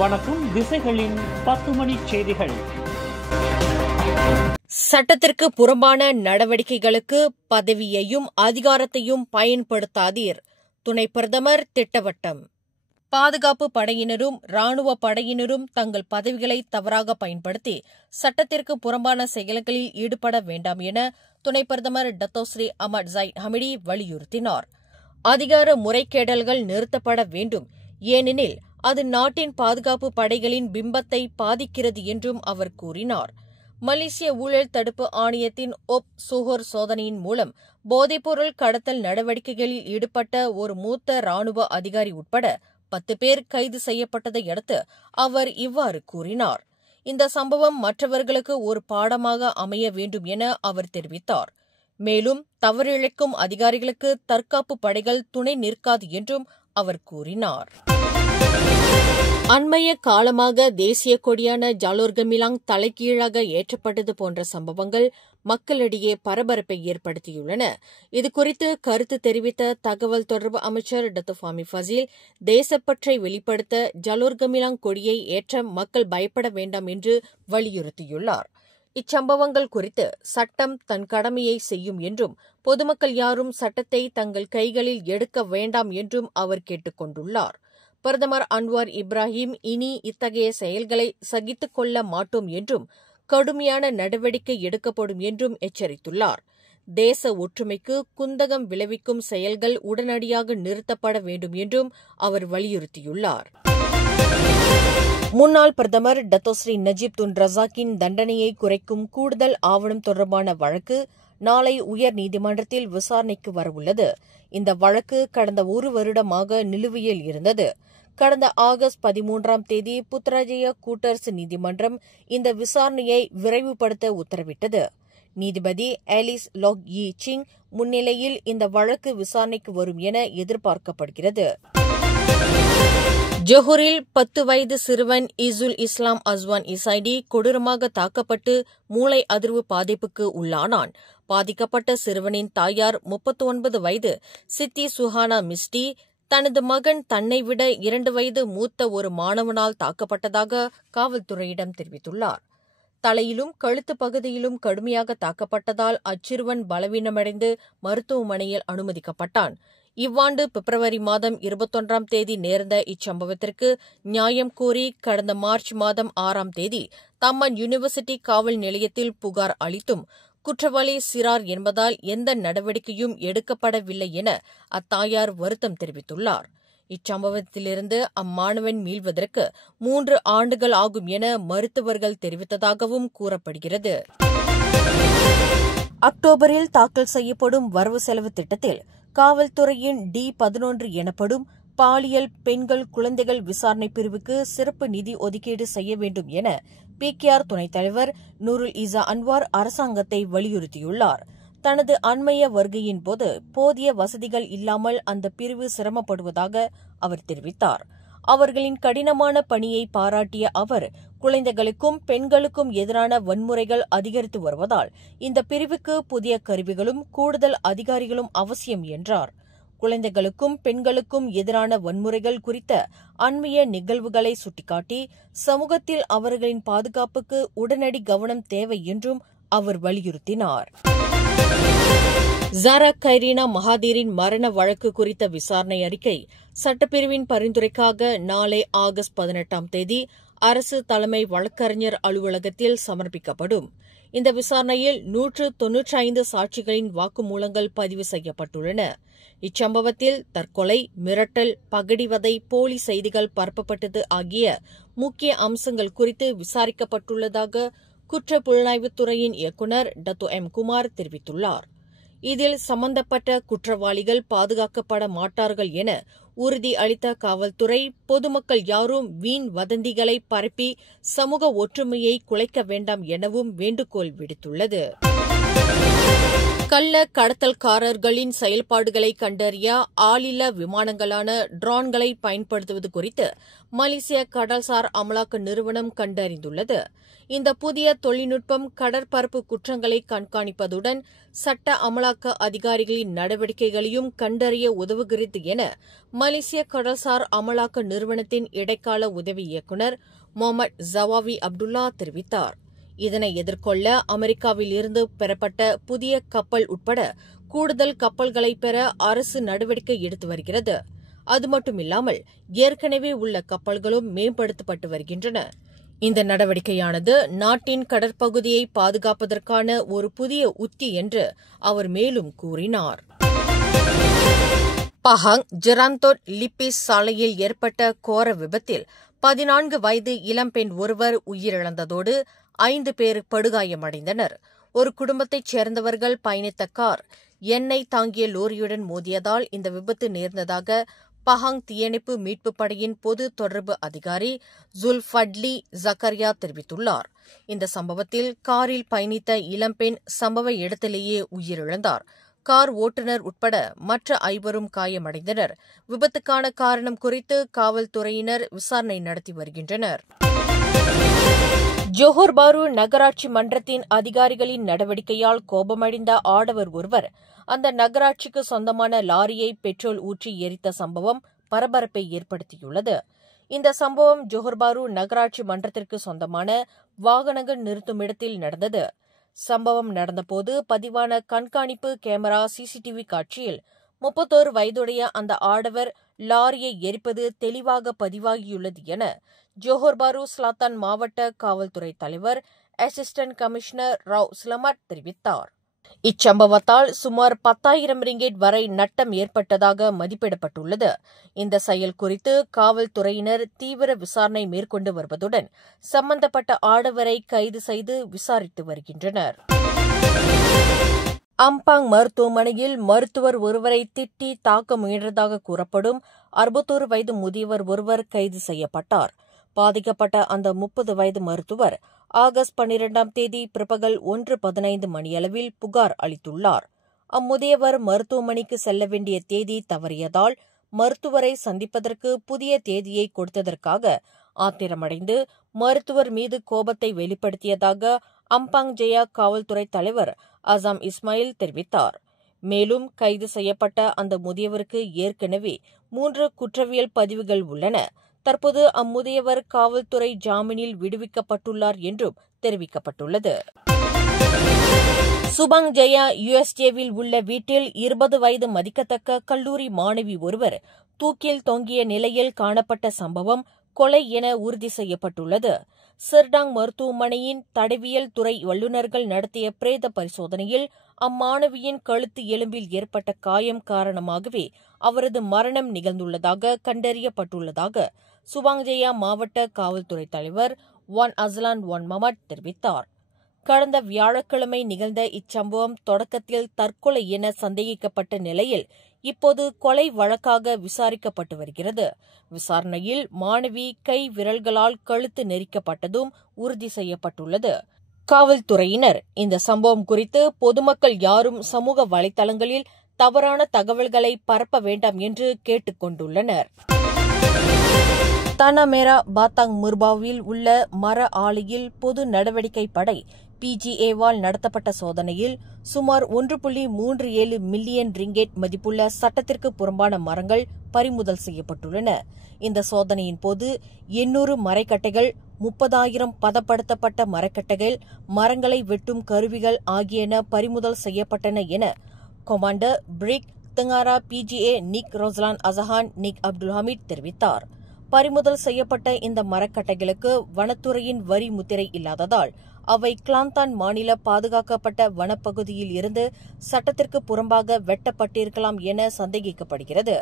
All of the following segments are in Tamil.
வணக்கம். திசைகளின் 10 மணி செய்திகள். சட்டத்திற்கு புறம்பான நடவடிக்கைகளுக்கு பதவியையும் அதிகாரத்தையும் பயன்படுத்தாதீர். துணை பிரதமர் திட்டவட்டம். பாதுகாப்பு படையினரும் ராணுவ படையினரும் தங்கள் பதவிகளை தவறாக பயன்படுத்தி சட்டத்திற்கு புறம்பான செயல்களில் ஈடுபட வேண்டாம் என துணை பிரதமர் டத்தோஸ்ரீ அஹமட் ஜைட் ஹமிடி வலியுறுத்தினார். அதிகார முறைகேடல்கள் நிறுத்தப்பட வேண்டும், ஏனெனில் அது நாட்டின் பாதுகாப்பு படைகளின் பிம்பத்தை பாதிக்கிறது என்றும் அவர் கூறினார். மலேசிய ஊழல் தடுப்பு ஆணையத்தின் சுஹோர் சோதனையின் மூலம் போதைப்பொருள் கடத்தல் நடவடிக்கைகளில் ஈடுபட்ட ஒரு மூத்த ராணுவ அதிகாரி உட்பட 10 பேர் கைது செய்யப்பட்டதை அடுத்து அவர் இவ்வாறு கூறினார். இந்த சம்பவம் மற்றவர்களுக்கு ஒரு பாடமாக அமைய வேண்டும் என அவர் தெரிவித்தார். மேலும் தவறிழைக்கும் அதிகாரிகளுக்கு தற்காப்பு படைகள் துணை நிற்காது என்றும் அவர் கூறினார். அண்மைய காலமாக தேசிய கொடியான ஜாலோர் கமிலாங் தலைகீழாக ஏற்றப்பட்டது போன்ற சம்பவங்கள் மக்களிடையே பரபரப்பை ஏற்படுத்தியுள்ளன. இதுகுறித்து கருத்து தெரிவித்த தகவல் தொடர்பு அமைச்சர் டத்து ஃபாமி ஃபசீல், தேசப்பற்றை வெளிப்படுத்த ஜாலோர் கமிலாங் கொடியை ஏற்ற மக்கள் பயப்பட வேண்டாம் என்று வலியுறுத்தியுள்ளார். இச்சம்பவங்கள் குறித்து சட்டம் தன் கடமையை செய்யும் என்றும் பொதுமக்கள் யாரும் சட்டத்தை தங்கள் கைகளில் எடுக்க வேண்டாம் என்றும் அவர் கேட்டுக் கொண்டுள்ளார். பிரதமர் அன்வார் இப்ராஹிம் இனி இத்தகைய செயல்களை சகித்துக் கொள்ள மாட்டோம் என்றும் கடுமையான நடவடிக்கை எடுக்கப்படும் என்றும் எச்சரித்துள்ளார். தேச ஒற்றுமைக்கு குந்தகம் விளைவிக்கும் செயல்கள் உடனடியாக நிறுத்தப்பட வேண்டும் என்றும் அவர் வலியுறுத்தியுள்ளார். முன்னாள் பிரதமர் டத்தோஸ்ரீ நஜீப் துன் ரசாக்கின் தண்டனையை குறைக்கும் கூடுதல் ஆவணம் தொடர்பான வழக்கு நாளை உயர் நீதிமன்றத்தில் விசாரணைக்கு வரவுள்ளது. இந்த வழக்கு கடந்த 1 வருடமாக நிலுவையில் இருந்தது. கடந்த ஆகஸ்ட் 13ஆம் தேதி புத்ராஜயா கூட்டரசு நீதிமன்றம் இந்த விசாரணையை விரைவுபடுத்த உத்தரவிட்டது. நீதிபதி ஆலிஸ் லாக் யி சிங் முன்னிலையில் இந்த வழக்கு விசாரணைக்கு வரும் என எதிர்பார்க்கப்படுகிறது. ஜொஹூரில் 10 வயது சிறுவன் இசுல் இஸ்லாம் அஸ்வான் இசைடி கொடூரமாக தாக்கப்பட்டு மூளை அதிர்வு பாதிப்புக்கு உள்ளானான். பாதிக்கப்பட்ட சிறுவனின் தாயார் 39 வயது சித்தி சுஹானா மிஸ்டி தனது மகன் தன்னை விட 2 வயது மூத்த ஒரு மாணவனால் தாக்கப்பட்டதாக காவல்துறையிடம் தெரிவித்துள்ளார். தலையிலும் கழுத்து பகுதியிலும் கடுமையாக தாக்கப்பட்டதால் அச்சிறுவன் பலவீனமடைந்து மருத்துவமனையில் அனுமதிக்கப்பட்டான். இவ்வாண்டு பிப்ரவரி மாதம் 21ஆம் தேதி நேர்ந்த இச்சம்பவத்திற்கு நியாயம் கோரி கடந்த மார்ச் மாதம் 6ஆம் தேதி தம்மன் யூனிவர்சிட்டி காவல் நிலையத்தில் புகார் அளித்தும் குற்றவாளி சிறார் என்பதால் எந்த நடவடிக்கையும் எடுக்கப்படவில்லை என அத்தாயார் வருத்தம் தெரிவித்துள்ளார். இச்சம்பவத்திலிருந்து அம்மாணவன் மீள்வதற்கு 3 ஆண்டுகள் ஆகும் என மருத்துவர்கள் தெரிவித்ததாகவும் கூறப்படுகிறது. அக்டோபரில் தாக்கல் செய்யப்படும் வரவு செலவு திட்டத்தில் காவல்துறையின் D11 எனப்படும் பாலியல் பெண்கள் குழந்தைகள் விசாரணை பிரிவுக்கு சிறப்பு நிதி ஒதுக்கீடு செய்ய வேண்டும் என PKR துணைத் தலைவர் நூருல் ஈசா அன்வார் அரசாங்கத்தை வலியுறுத்தியுள்ளார். தனது அண்மைய வருகையின் போது போதிய வசதிகள் இல்லாமல் அந்த பிரிவு சிரமப்படுவதாக அவர் தெரிவித்தார். அவர்களின் கடினமான பணியை பாராட்டிய அவர், குழந்தைகளுக்கும் பெண்களுக்கும் எதிரான வன்முறைகள் அதிகரித்து வருவதால் இந்த பிரிவுக்கு புதிய கருவிகளும் கூடுதல் அதிகாரிகளும் அவசியம் என்றார். குழந்தைகளுக்கும் பெண்களுக்கும் எதிரான வன்முறைகள் குறித்த அண்மைய நிகழ்வுகளை சுட்டிக்காட்டி சமூகத்தில் அவர்களின் பாதுகாப்புக்கு உடனடி கவனம் தேவை என்றும் அவர் வலியுறுத்தினார். ஜாரா கைரீனா மகாதீரின் மரண வழக்கு குறித்த விசாரணை அறிக்கை சட்டப்பிரிவின் பரிந்துரைக்காக நாளை ஆகஸ்ட் 18ஆம் தேதி அரசு தலைமை வழக்கறிஞர் அலுவலகத்தில் சமர்ப்பிக்கப்படும். இந்த விசாரணையில் 195 சாட்சிகளின் வாக்குமூலங்கள் பதிவு செய்யப்பட்டுள்ளன. இச்சம்பவத்தில் தற்கொலை, மிரட்டல், பகடிவதை, போலி செய்திகள் பரப்பப்பட்டது ஆகிய முக்கிய அம்சங்கள் குறித்து விசாரிக்கப்பட்டுள்ளதாக குற்ற புலனாய்வுத்துறையின் இயக்குநர் டத்து எம் குமார் தெரிவித்துள்ளார். இதில் சம்பந்தப்பட்ட குற்றவாளிகள் பாதுகாக்கப்பட மாட்டார்கள் என உறுதி அளித்த காவல்துறை, பொதுமக்கள் யாரும் வீண் வதந்திகளை பரப்பி சமூக ஒற்றுமையை குலைக்க வேண்டாம் எனவும் வேண்டுகோள் விடுத்துள்ளது. கள்ள கடத்தல்காரர்களின் செயல்பாடுகளை கண்டறிய ஆளில்லா விமானங்களான ட்ரோன்களை பயன்படுத்துவது குறித்து மலேசிய கடல்சார் அமலாக்க நிறுவனம் கண்டறிந்துள்ளது. இந்த புதிய தொழில்நுட்பம் கடற்பரப்பு குற்றங்களை கண்காணிப்பதுடன் சட்ட அமலாக்க அதிகாரிகளின் நடவடிக்கைகளையும் கண்டறிய உதவுகிறது என மலேசிய கடல்சார் அமலாக்க நிறுவனத்தின் இடைக்கால உதவி இயக்குநர் முகமது ஜவாவி அப்துல்லா தெரிவித்தார். இதனை எதிர்கொள்ள அமெரிக்காவில் இருந்து பெறப்பட்ட புதிய கப்பல் உட்பட கூடுதல் கப்பல்களை பெற அரசு நடவடிக்கை எடுத்து வருகிறது. அது மட்டுமில்லாமல் ஏற்கனவே உள்ள கப்பல்களும் மேம்படுத்தப்பட்டு வருகின்றன. இந்த நடவடிக்கையானது நாட்டின் கடற்பகுதியை பாதுகாப்பதற்கான ஒரு புதிய உத்தி என்று அவர் மேலும் கூறினார். பஹாங் ஜெராந்தோட் லிப்பிஸ் சாலையில் ஏற்பட்ட கோர விபத்தில் 14 வயது இளம்பெண் ஒருவர் உயிரிழந்ததோடு 5 பேர் படுகாயமடைந்தனர். ஒரு குடும்பத்தைச் சேர்ந்தவர்கள் பயணித்த கார் எண்ணெய் தாங்கிய லோரியுடன் மோதியதால் இந்த விபத்து நேர்ந்ததாக பஹாங் தீயணைப்பு மீட்புப் படையின் பொது தொடர்பு அதிகாரி ஜுல்ஃபட்லி ஜக்கரியா தெரிவித்துள்ளார். இந்த சம்பவத்தில் காரில் பயணித்த இளம்பெண் சம்பவ இடத்திலேயே உயிரிழந்தார். கார் ஓட்டுநர் உட்பட மற்ற 5 காயமடைந்தனர். விபத்துக்கான காரணம் குறித்து காவல்துறையினர் விசாரணை நடத்தி வருகின்றனர். ஜோஹர் பாரு நகராட்சி மன்றத்தின் அதிகாரிகளின் நடவடிக்கையால் கோபமடைந்த ஆடவர் ஒருவர் அந்த நகராட்சிக்கு சொந்தமான லாரியை பெட்ரோல் ஊற்றி எரித்த சம்பவம் பரபரப்பை ஏற்படுத்தியுள்ளது. இந்த சம்பவம் ஜோஹர் பாரு நகராட்சி மன்றத்திற்கு சொந்தமான வாகனங்கள் நிறுத்தும் இடத்தில் நடந்தது. சம்பவம் நடந்தபோது பதிவான கண்காணிப்பு கேமரா சிசிடிவி காட்சியில் 31 வயதுடைய அந்த ஆடவர் லாரியை எரிப்பது தெளிவாக பதிவாகியுள்ளது என ஜோஹர் பாரு ஸ்லாத்தான் மாவட்ட காவல்துறை தலைவர் அசிஸ்டன்ட் கமிஷனர் ராவ் ஸ்லமட் தெரிவித்தார். இச்சம்பவத்தால் சுமார் 10,000 ரிங்கெட் வரை நட்டம் ஏற்பட்டதாக மதிப்பிடப்பட்டுள்ளது. இந்த செயல் குறித்து காவல்துறையினர் தீவிர விசாரணை மேற்கொண்டு வருவதுடன் சம்பந்தப்பட்ட ஆடவரை கைது செய்து விசாரித்து வருகின்றனர். அம்பாங் மருத்துவமனையில் மருத்துவர் ஒருவரை திட்டி தாக்க முயன்றதாக கூறப்படும் 61 வயது முதியவர் ஒருவர் கைது செய்யப்பட்டார். பாதிக்கப்பட்ட அந்த 30 வயது மருத்துவர் ஆகஸ்ட் 12ஆம் தேதி பிற்பகல் 1:15 மணியளவில் புகார் அளித்துள்ளார். அம்முதியவர் மருத்துவமனைக்கு செல்ல வேண்டிய தேதி தவறியதால் மருத்துவரை சந்திப்பதற்கு புதிய தேதியை கொடுத்ததற்காக ஆத்திரமடைந்து மருத்துவர் மீது கோபத்தை வெளிப்படுத்தியதாக அம்பாங் ஜெயா காவல்துறை தலைவர் அசாம் இஸ்மாயில் தெரிவித்தார். மேலும் கைது செய்யப்பட்ட அந்த முதியவருக்கு ஏற்கனவே 3 குற்றவியல் பதிவுகள் உள்ளன. தற்போது அம்முதியவர் காவல்துறை ஜாமீனில் விடுவிக்கப்பட்டுள்ளார் என்றும் தெரிவிக்கப்பட்டுள்ளது. சுபாங் ஜெயா யுஎஸ்ஏவில் உள்ள வீட்டில் 20 வயது மதிக்கத்தக்க கல்லூரி மாணவி ஒருவர் தூக்கில் தொங்கிய நிலையில் காணப்பட்ட சம்பவம் கொலை என உறுதி செய்யப்பட்டுள்ளது. சிர்டாங் மருத்துவமனையின் தடவியல் துறை வல்லுநர்கள் நடத்திய பிரேத பரிசோதனையில் அம்மாணவியின் கழுத்து எலும்பில் ஏற்பட்ட காயம் காரணமாகவே அவரது மரணம் நிகழ்ந்துள்ளதாக கண்டறியப்பட்டுள்ளதாக சுபாங்ஜயா மாவட்ட காவல்துறை தலைவர் ஒன் அஸ்லான் ஒன் மமட் தெரிவித்தார். கடந்த வியாழக்கிழமை நிகழ்ந்த இச்சம்பவம் தொடக்கத்தில் தற்கொலை என சந்தேகிக்கப்பட்ட நிலையில் இப்போது கொலை வழக்காக விசாரிக்கப்பட்டு வருகிறது. விசாரணையில் மாணவி கை விரல்களால் கழுத்து நெரிக்கப்பட்டதும் உறுதி செய்யப்பட்டுள்ளது. காவல்துறையினர் இந்த சம்பவம் குறித்து பொதுமக்கள் யாரும் சமூக வலைதளங்களில் தவறான தகவல்களை பரப்ப வேண்டாம் என்று கேட்டுக் கொண்டுள்ளனர். தானாமேரா பாத்தாங் முர்பாவில் உள்ள மர ஆலையில் பொது நடவடிக்கை படை பிஜிஏவால் நடத்தப்பட்ட சோதனையில் சுமார் 1.37 மில்லியன் ரிங்கெட் மதிப்புள்ள சட்டத்திற்கு புறம்பான மரங்கள் பறிமுதல் செய்யப்பட்டுள்ளன. இந்த சோதனையின் போது 800 மரக்கட்டைகள், 30,000 பதப்படுத்தப்பட்ட மரக்கட்டைகள், மரங்களை வெட்டும் கருவிகள் ஆகியன பறிமுதல் செய்யப்பட்டன என கொமாண்டர் பிரிக் தெங்காரா பிஜிஏ நிக் ரோஸ்லான் அசஹான் நிக் அப்துல் ஹமீட் தெரிவித்தார். பறிமுதல் செய்யப்பட்ட இந்த மரக்கட்டைகளுக்கு வனத்துறையின் வரி முத்திரை இல்லாததால் அவை கிளாந்தான் மாநில பாதுகாக்கப்பட்ட வனப்பகுதியில் இருந்து சட்டத்திற்கு புறம்பாக வெட்டப்பட்டிருக்கலாம் என சந்தேகிக்கப்படுகிறது.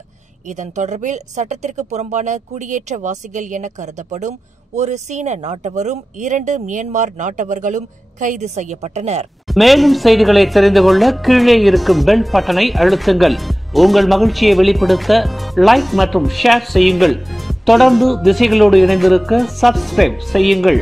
இதன் தொடர்பில் சட்டத்திற்கு புறம்பான குடியேற்றவாசிகள் என கருதப்படும் ஒரு சீன நாட்டவரும் 2 மியான்மர் நாட்டவர்களும் கைது செய்யப்பட்டனர். மேலும் செய்திகளை தெரிந்து கொள்ள கீழே இருக்கும் பெல் பட்டனை அழுத்துங்கள். உங்கள் மகிழ்ச்சியை வெளிப்படுத்த லைக் மற்றும் ஷேர் செய்யுங்கள். தொடர்ந்து திசைகளோடு இணைந்திருக்க சப்ஸ்கிரைப் செய்யுங்கள்.